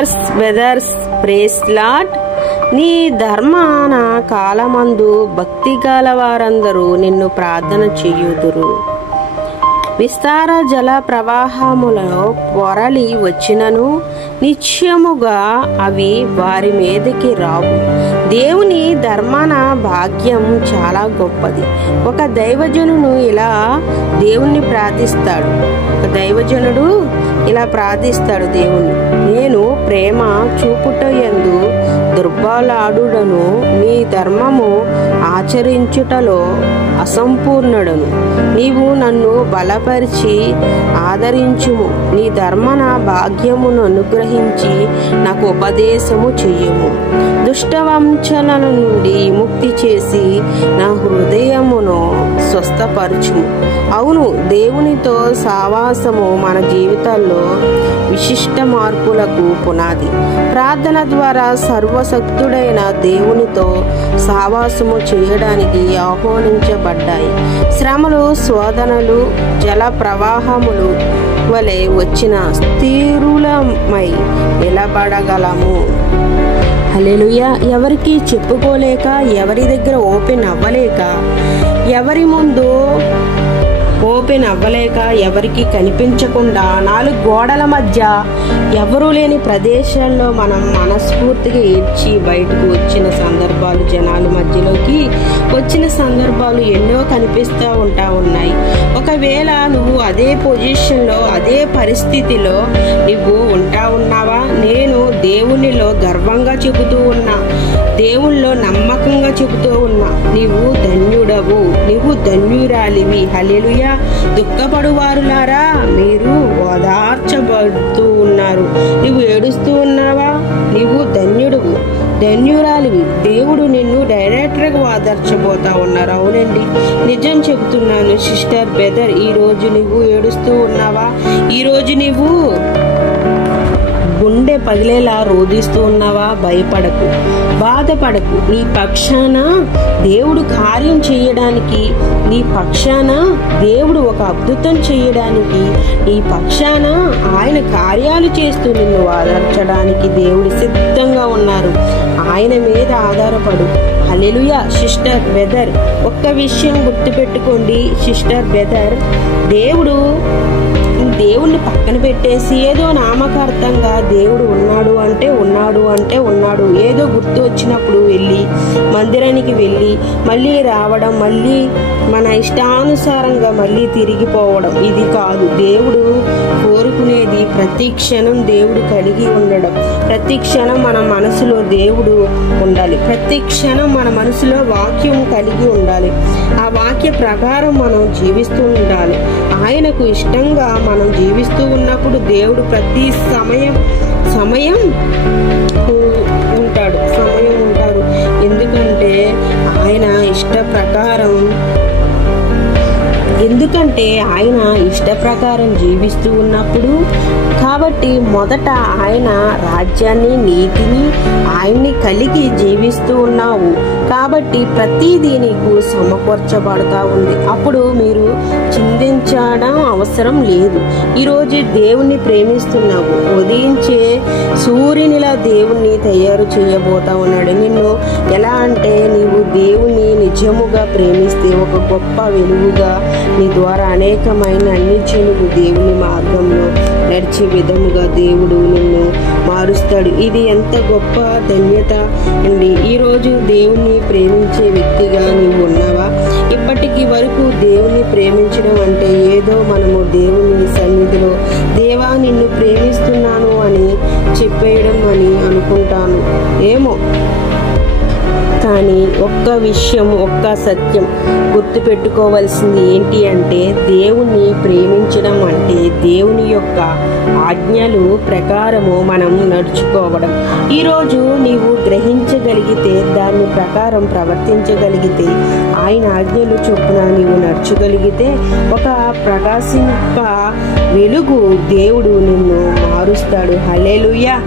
Sisters, brothers, praise lord. నీ ధర్మాన కాలమందు భక్తి గల వారందరూ నిన్ను ప్రార్థన చేయుదురు. విస్తార జల ప్రవాహములలో పొరలి వచ్చినను నిశ్చయముగా అవి వారి మీదకి రావు. దేవుని ధర్మాన భాగ్యం చాలా గొప్పది. ఒక దైవజనుడు ఇలా దేవుణ్ణి ప్రార్థిస్తాడు. ఒక దైవజనుడు ఇలా ప్రార్థిస్తాడు దేవుణ్ణి. నేను ప్రేమ చూపుటయందు దుర్బలాడుడను, నీ ధర్మము ఆచరించుటలో అసంపూర్ణుడను. నీవు నన్ను బలపరిచి ఆదరించుము. నీ ధర్మన భాగ్యమును అనుగ్రహించి నాకు ఉపదేశము చెయ్యము. దుష్టవంచన నుండి ముక్తి చేసి నా హృదయమును స్వస్థపరచుము. అవును, దేవునితో సావాసము మన జీవితాల్లో విశిష్ట మార్పులకు పునాది. ప్రార్థన ద్వారా సర్వశక్తుడైన దేవునితో సావాసము చేయడానికి ఆహ్వానించబడ్డాయి. శ్రమలు, శోధనలు జల ప్రవాహములు వలె వచ్చిన స్థిరులమై నిలబడగలము. హల్లెలూయా. ఎవరికి చెప్పుకోలేక, ఎవరి దగ్గర ఓపెన్ అవ్వలేక, ఎవరి ముందు ఓపెన్ అవ్వలేక, ఎవరికి కనిపించకుండా, నాలుగు గోడల మధ్య ఎవరూ లేని ప్రదేశాల్లో మనం మనస్ఫూర్తిగా ఏడ్చి బయటకు వచ్చిన సందర్భాలు, జనాల మధ్యలోకి వచ్చిన సందర్భాలు ఎన్నో కనిపిస్తూ ఉన్నాయి. ఒకవేళ నువ్వు అదే పొజిషన్లో, అదే పరిస్థితిలో నువ్వు ఉన్నావా? నేను దేవునిలో గర్వంగా చెబుతూ ఉన్నా, దేవునిలో నమ్మకంగా చెబుతూ ఉన్నా, నీవు ధన్యుడవు, నీవు ధన్యురాలివి. హల్లెలూయా. దుఃఖపడువారులారా, మీరు ఓదార్చబడుతూ ఉన్నారు. నువ్వు ఏడుస్తూ ఉన్నావా? నీవు ధన్యుడువు, ధన్యురాలివి. దేవుడు నిన్ను డైరెక్ట్గా ఓదార్చబోతా ఉన్నారు. అవునండి, నిజం చెబుతున్నాను సిస్టర్, బ్రదర్. ఈరోజు నువ్వు ఏడుస్తూ ఉన్నావా? ఈరోజు నువ్వు గుండె పగిలేలా రోధిస్తూ ఉన్నావా? భయపడకు, బాధపడకు. నీ పక్షాన దేవుడు కార్యం చేయడానికి, నీ పక్షాన దేవుడు ఒక అద్భుతం చేయడానికి, నీ పక్షాన ఆయన కార్యాలు చేస్తూ నిన్ను ఆదరించడానికి దేవుడు సిద్ధంగా ఉన్నారు. ఆయన మీద ఆధారపడు. హల్లెలూయా. సిస్టర్, బ్రదర్, ఒక్క విషయం గుర్తుపెట్టుకోండి సిస్టర్, బ్రదర్. దేవుణ్ణి పక్కన పెట్టేసి ఏదో నామకార్థంగా దేవుడు ఉన్నాడు అంటే ఉన్నాడు, ఏదో గుర్తు వచ్చినప్పుడు వెళ్ళి మందిరానికి వెళ్ళి మళ్ళీ రావడం, మళ్ళీ మన ఇష్టానుసారంగా మళ్ళీ తిరిగిపోవడం, ఇది కాదు. దేవుడు కోరుకునేది ప్రతి క్షణం దేవుడు కలిగి ఉండడం. ప్రతి క్షణం మన మనసులో దేవుడు ఉండాలి. ప్రతి క్షణం మన మనసులో వాక్యం కలిగి ఉండాలి. ఆ వాక్య ప్రకారం మనం జీవిస్తూ ఉండాలి. ఆయనకు ఇష్టంగా మనం జీవిస్తూ ఉన్నప్పుడు దేవుడు ప్రతి సమయం ఉంటాడు. ఎందుకంటే ఆయన ఇష్ట ప్రకారం జీవిస్తూ ఉన్నప్పుడు. కాబట్టి మొదట ఆయన రాజ్యాన్ని, నీతిని, ఆయన్ని కలిగి జీవిస్తూ ఉన్నావు. కాబట్టి ప్రతిదీ నీకు సమకూర్చబడతా ఉంది. అప్పుడు మీరు చింతించడం అవసరం లేదు. ఈరోజు దేవుణ్ణి ప్రేమిస్తున్నావు. ఉదయించే సూర్యునిలా దేవుణ్ణి తయారు చేయబోతా ఉన్నాడు. నిన్ను ఎలా అంటే, నీవు దేవుణ్ణి నిజముగా ప్రేమిస్తే ఒక గొప్ప వెలుగుగా నీ ద్వారా అనేకమైన అన్ని జనులు దేవుని మార్గంలో నడిచే విధముగా దేవుడు నిన్ను మారుస్తాడు. ఇది ఎంత గొప్ప ధన్యత అండి. ఈరోజు దేవుణ్ణి ప్రేమించే వ్యక్తిగా నీవు ఉన్నావా? ఇప్పటికి వరకు దేవుణ్ణి ప్రేమించడం అంటే ఏదో మనము దేవుని సన్నిధిలో దేవా నిన్ను ప్రేమిస్తున్నాను అని చెప్పేయడం అని అనుకుంటాను ఏమో. కానీ ఒక్క విషయం, ఒక్క సత్యం గుర్తుపెట్టుకోవాల్సింది ఏంటి అంటే, దేవుణ్ణి ప్రేమించడం అంటే దేవుని యొక్క ఆజ్ఞలు ప్రకారము మనం నడుచుకోవడం. ఈరోజు నీవు గ్రహించగలిగితే, దాని ప్రకారం ప్రవర్తించగలిగితే, ఆయన ఆజ్ఞలు చొప్పున నీవు నడుచగలిగితే, ఒక ప్రకాశింప వెలుగు దేవుడు నిన్ను మారుస్తాడు. హల్లెలూయా.